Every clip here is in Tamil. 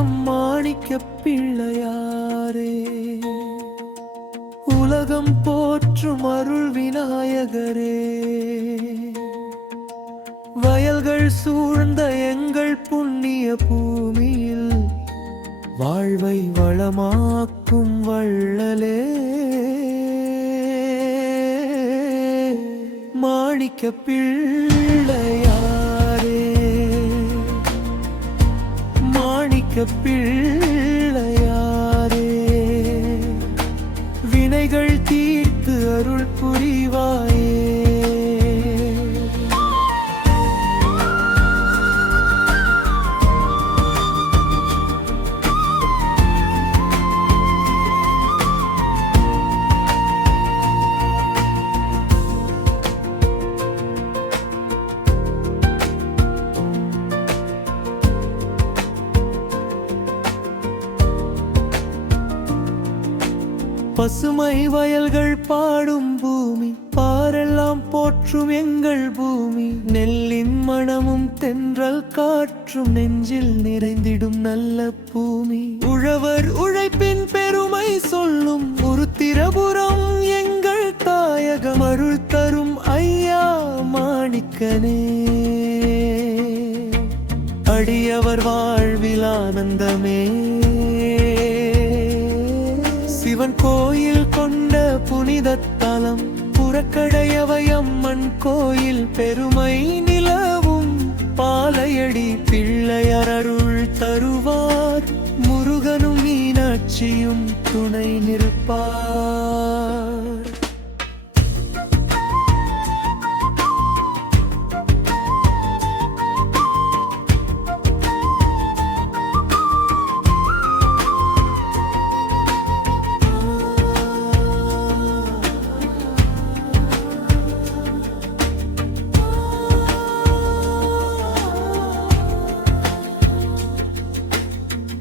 திருத்திரபுரம் மாணிக்க பிள்ளையாரே, உலகம் போற்றும் அருள் விநாயகரே, வயல்கள் சூழ்ந்த எங்கள் புண்ணிய பூமியில் வாழ்வை வளமாக்கும் வள்ளலே, மாணிக்க பிள்ளையாரே, மாணிக்க பிள்ளையாரே, வினைகள் தீர்த்து அருள் புரிவாயே. பசுமை வயல்கள் பாடும் பூமி, பாரெல்லாம் போற்றும் எங்கள் பூமி, நெல்லின் மணமும் தென்றல் காற்றும் நெஞ்சில் நிறைந்திடும் நல்ல பூமி, உழவர் உழைப்பின் பெருமை சொல்லும் ஒரு திருத்திரபுரம் எங்கள் தாயகம், அருள் தரும் ஐயா மாணிக்கனே, அடியவர் வாழ்வில் ஆனந்தமே, சிவன் கோயில் கொண்ட புனித தலம், புறக்கடையவையம்மன் கோயில் பெருமை நிலவும் பாலையடி, பிள்ளையர் அருள் தருவார், முருகனும் மீனாட்சியும் துணை நிற்பார்.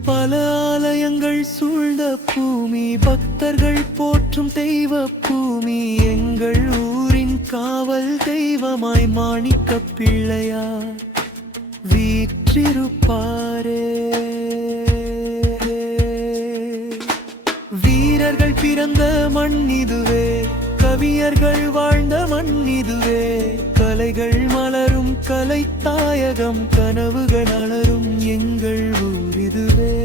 பல ஆலயங்கள் சூழ்ந்த பூமி, பக்தர்கள் போற்றும் தெய்வ பூமி, எங்கள் ஊரின் காவல் தெய்வமாய் மாணிக்க பிள்ளையார் வீற்றிருப்பாரே. வீரர்கள் பிறந்த மண் இதுவே, கவியர்கள் வாழ்ந்த மண் இதுவே, கலைகள் மலரும் கலைத்தாயகம், கனவுகள் அலரும் எங்கள் ஊர் இதுவே,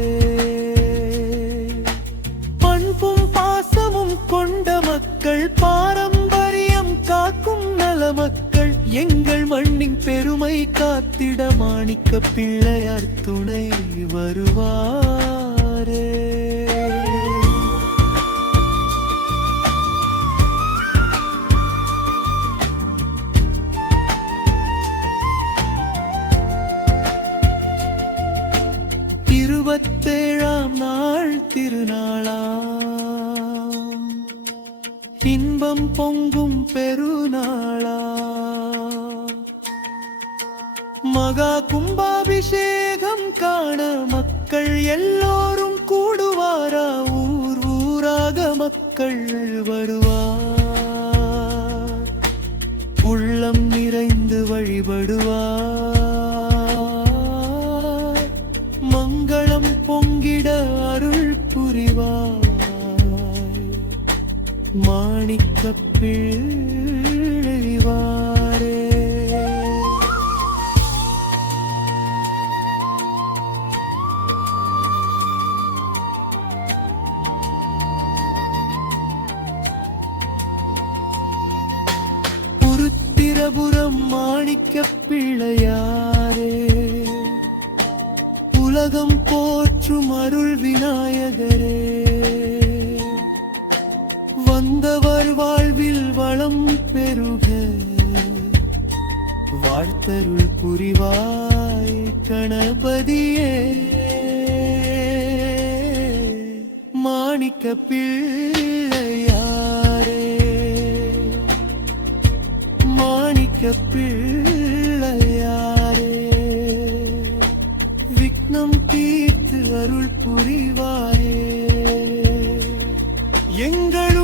பண்பும் பாசமும் கொண்ட மக்கள், பாரம்பரியம் காக்கும் நல மக்கள், எங்கள் மண்ணின் பெருமை காத்திட மாணிக்க பிள்ளையார் துணை வருவாரே. இருபத்தேழாம் நாள் திருநாளாம், இன்பம் பொங்கும் பெருநாளா, மகா கும்பாபிஷேகம் காண மக்கள் எல்லோரும் கூடுவாரா, ஊர் ஊராக மக்கள் வருவார், உள்ளம் நிறைந்து வழிபடுவார், மங்களம் பொங்கிட அருள் புரிவாய், மாணிக்க பிள்ளைவாரே. திருத்திரபுரம் மாணிக்க பிள்ளையாரே, உலகம் போற்றும் அருள் விநாயகரே, வந்தவர் வாழ்வில் வளம் பெருக வாழ்த்தருள் புரிவாய் கணபதியே, மாணிக்க பிள்ளையாரே, மாணிக்க பிள்ளையாரே, விக்னம் தீர்த்து அருள் புரிவாயே, எங்கள்